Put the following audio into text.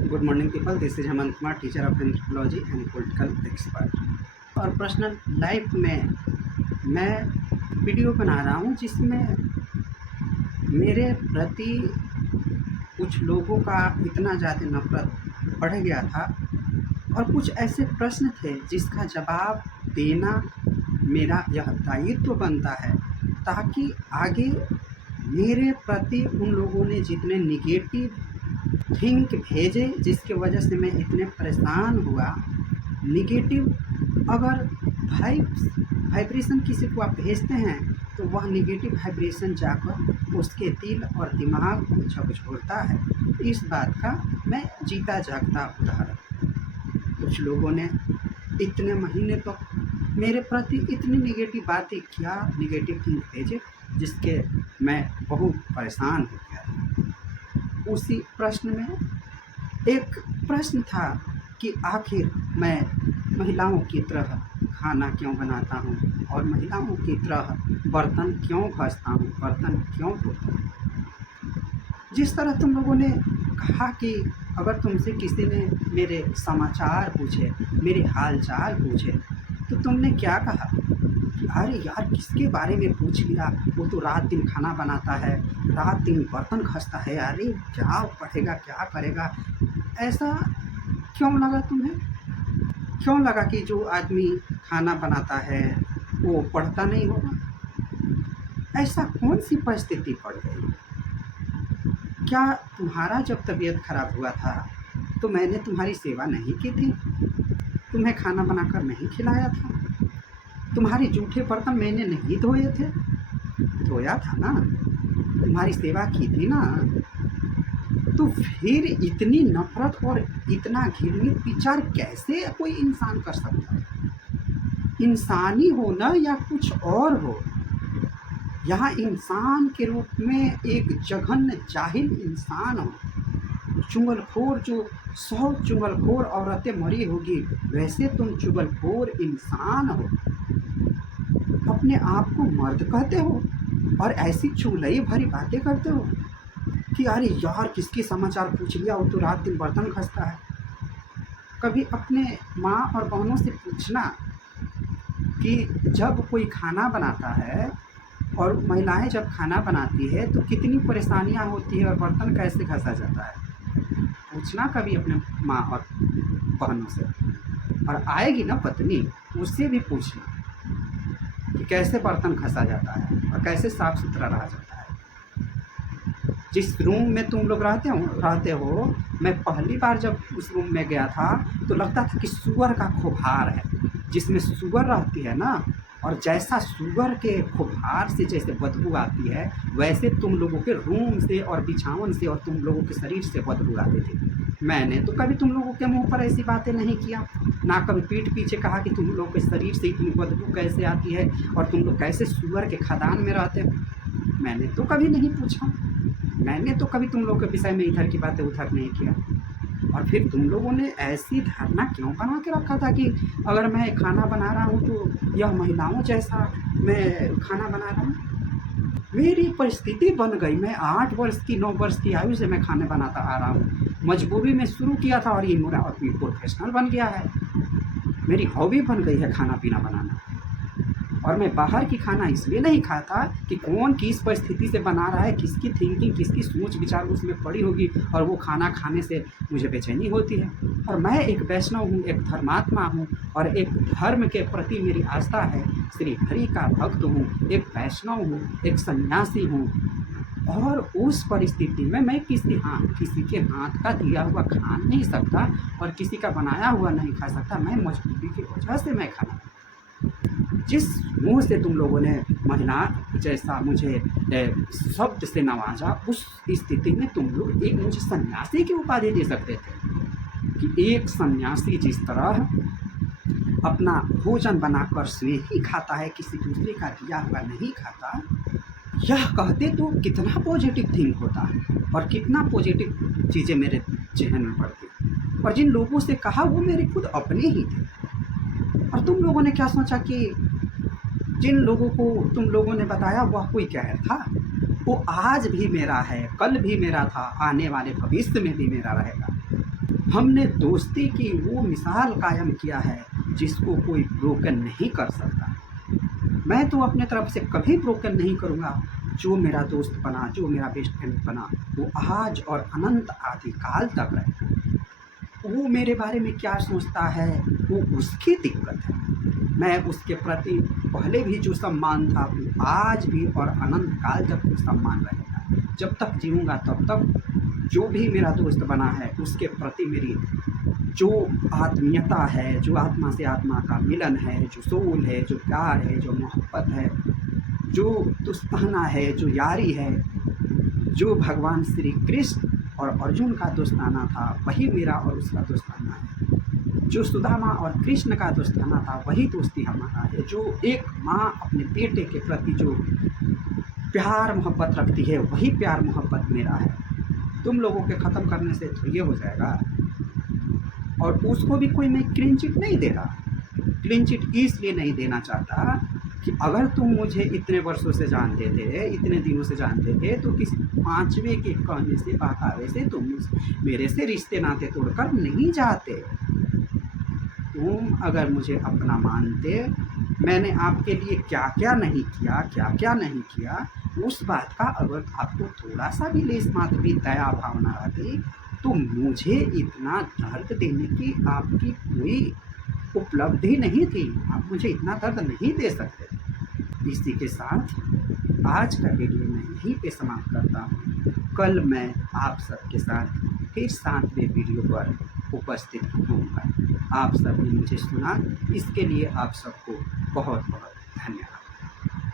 Good morning people, this is Hemant Kumar, teacher of anthropology and political expert. और personal life में मैं video बना रहा हूँ जिसमें मेरे प्रति कुछ लोगों का इतना ज़्यादा नफरत बढ़ गया था और कुछ ऐसे प्रश्न थे जिसका जवाब देना मेरा यह दायित्व बनता है, ताकि आगे मेरे प्रति उन लोगों ने जितने निगेटिव थिंक भेजे जिसके वजह से मैं इतने परेशान हुआ। निगेटिव अगर वाइब्रेशन किसी को आप भेजते हैं तो वह निगेटिव वाइब्रेशन जाकर उसके दिल और दिमाग को झकझोरता है। इस बात का मैं जीता जागता उदाहरण। कुछ लोगों ने इतने महीने तक मेरे प्रति इतनी निगेटिव बातें किया, निगेटिव थिंक भेजे, जिसके मैं बहुत परेशान हो गया। उसी प्रश्न में एक प्रश्न था कि आखिर मैं महिलाओं की तरह खाना क्यों बनाता हूँ और महिलाओं की तरह बर्तन क्यों घसता हूँ, बर्तन क्यों धोता हूँ। जिस तरह तुम लोगों ने कहा कि अगर तुमसे किसी ने मेरे समाचार पूछे, मेरे हाल चाल पूछे, तो तुमने क्या कहा कि अरे यार किसके बारे में पूछ लिया, वो तो रात दिन खाना बनाता है, रात दिन बर्तन घसता है, अरे क्या पढ़ेगा क्या करेगा। ऐसा क्यों लगा तुम्हें? क्यों लगा कि जो आदमी खाना बनाता है वो पढ़ता नहीं होगा? ऐसा कौन सी परिस्थिति पड़ गई? क्या तुम्हारा जब तबीयत खराब हुआ था तो मैंने तुम्हारी सेवा नहीं की थी? तुम्हें खाना बनाकर नहीं खिलाया था? तुम्हारे जूठे बर्तन मैंने नहीं धोए थे? धोया था ना, तुम्हारी सेवा की थी ना। तो फिर इतनी नफरत और इतना घृणित विचार कैसे कोई इंसान कर सकता है? इंसानी हो ना या कुछ और हो, यहाँ इंसान के रूप में एक जघन्य जाहिल इंसान हो, चुगलखोर, जो 100 चुगलखोर औरतें मरी होगी वैसे तुम चुगलखोर इंसान हो। अपने आप को मर्द कहते हो और ऐसी चुगलई भरी बातें करते हो कि अरे यार किसकी समाचार पूछ लिया, वो तो रात दिन बर्तन घसता है। कभी अपने माँ और बहनों से पूछना कि जब कोई खाना बनाता है और महिलाएं जब खाना बनाती है तो कितनी परेशानियां होती है और बर्तन कैसे घसा जाता है। पूछना कभी अपने माँ और बहनों से, और आएगी ना पत्नी उससे भी पूछना कि कैसे बर्तन घसा जाता है और कैसे साफ सुथरा रहा जाता है। जिस रूम में तुम लोग रहते हो, मैं पहली बार जब उस रूम में गया था तो लगता था कि सुअर का खोभार है, जिसमें सुअर रहती है ना, और जैसा सुअर के खोभार से जैसे बदबू आती है वैसे तुम लोगों के रूम से और बिछावन से और तुम लोगों के शरीर से बदबू आती थी। मैंने तो कभी तुम लोगों के मुंह पर ऐसी बातें नहीं किया, ना कभी पीठ पीछे कहा कि तुम लोगों के शरीर से इतनी बदबू कैसे आती है और तुम लोग कैसे सुअर के खदान में रहते हो। मैंने तो कभी नहीं पूछा, मैंने तो कभी तुम लोगों के विषय में इधर की बातें उधर नहीं किया। और फिर तुम लोगों ने ऐसी धारणा क्यों बना के रखा था कि अगर मैं खाना बना रहा हूँ तो यह महिलाओं जैसा मैं खाना बना रहा हूँ। मेरी परिस्थिति बन गई, मैं 8 वर्ष की 9 वर्ष की आयु से मैं खाने बनाता आ रहा हूँ। मजबूरी में शुरू किया था और ये मेरा अभी प्रोफेशनल बन गया है। मेरी हॉबी बन गई है खाना पीना बनाना। और मैं बाहर की खाना इसलिए नहीं खाता कि कौन किस परिस्थिति से बना रहा है, किसकी थिंकिंग, किसकी सोच विचार उसमें पड़ी होगी और वो खाना खाने से मुझे बेचैनी होती है। और मैं एक वैष्णव हूँ, एक धर्मात्मा हूँ और एक धर्म के प्रति मेरी आस्था है, श्री हरि का भक्त हूँ, एक वैष्णव हूँ, एक सन्यासी हूँ। और उस परिस्थिति में मैं किसी के हाथ का दिया हुआ खा नहीं सकता और किसी का बनाया हुआ नहीं खा सकता। मैं मजबूरी की वजह से मैं खाना, जिस मुंह से तुम लोगों ने महिला जैसा मुझे शब्द से नवाजा, उस स्थिति में तुम लोग एक मुझे सन्यासी की उपाधि दे सकते थे कि एक सन्यासी जिस तरह अपना भोजन बनाकर स्वयं ही खाता है, किसी दूसरे का दिया हुआ नहीं खाता, यह कहते तो कितना पॉजिटिव थिंक होता है और कितना पॉजिटिव चीज़ें मेरे जहन में पड़ती। और जिन लोगों से कहा वो मेरे खुद अपने ही थे। और तुम लोगों ने क्या सोचा कि जिन लोगों को तुम लोगों ने बताया वह कोई कहर था, वो आज भी मेरा है, कल भी मेरा था, आने वाले भविष्य में भी मेरा रहेगा। हमने दोस्ती की वो मिसाल कायम किया है जिसको कोई ब्रोकन नहीं कर सकता। मैं तो अपने तरफ से कभी ब्रोकन नहीं करूँगा। जो मेरा दोस्त बना, जो मेरा बेस्ट फ्रेंड बना, वो आज और अनंत आदिकाल तक रहेगा। वो मेरे बारे में क्या सोचता है वो उसकी दिक्कत है। मैं उसके प्रति पहले भी जो सम्मान था वो आज भी और अनंत काल तक वो सम्मान रहेगा। जब तक जीऊँगा तब तक जो भी मेरा दोस्त बना है उसके प्रति मेरी जो आत्मीयता है, जो आत्मा से आत्मा का मिलन है, जो सोल है, जो प्यार है, जो मोहब्बत है, जो दोस्ताना है, जो यारी है, जो भगवान श्री कृष्ण और अर्जुन का दोस्ताना था वही मेरा और उसका दोस्ताना है। जो सुदामा और कृष्ण का दोस्ताना था वही दोस्ती हमारा है। जो एक माँ अपने बेटे के प्रति जो प्यार मोहब्बत रखती है वही प्यार मोहब्बत मेरा है। तुम लोगों के ख़त्म करने से तो ये हो जाएगा। और उसको भी कोई मैं क्लीन चिट नहीं दे रहा। क्लीन चिट इसलिए नहीं देना चाहता कि अगर तुम मुझे इतने वर्षों से जानते थे, इतने दिनों से जानते थे, तो किसी पाँचवें के कहने से, बहकावे से तुम मेरे से रिश्ते नाते तोड़कर नहीं जाते। तुम अगर मुझे अपना मानते, मैंने आपके लिए क्या क्या नहीं किया, क्या क्या नहीं किया, उस बात का अगर आपको थोड़ा सा भी लेस मात्र भी दया भावना रहती तो मुझे इतना दर्द देने की आपकी कोई उपलब्धि नहीं थी। आप मुझे इतना दर्द नहीं दे सकते थे। इसी के साथ आज का वीडियो मैं यहीं पे समाप्त करता हूँ। कल मैं आप सबके साथ फिर 7वें वीडियो पर उपस्थित होऊंगा। आप सबने मुझे सुना, इसके लिए आप सबको बहुत बहुत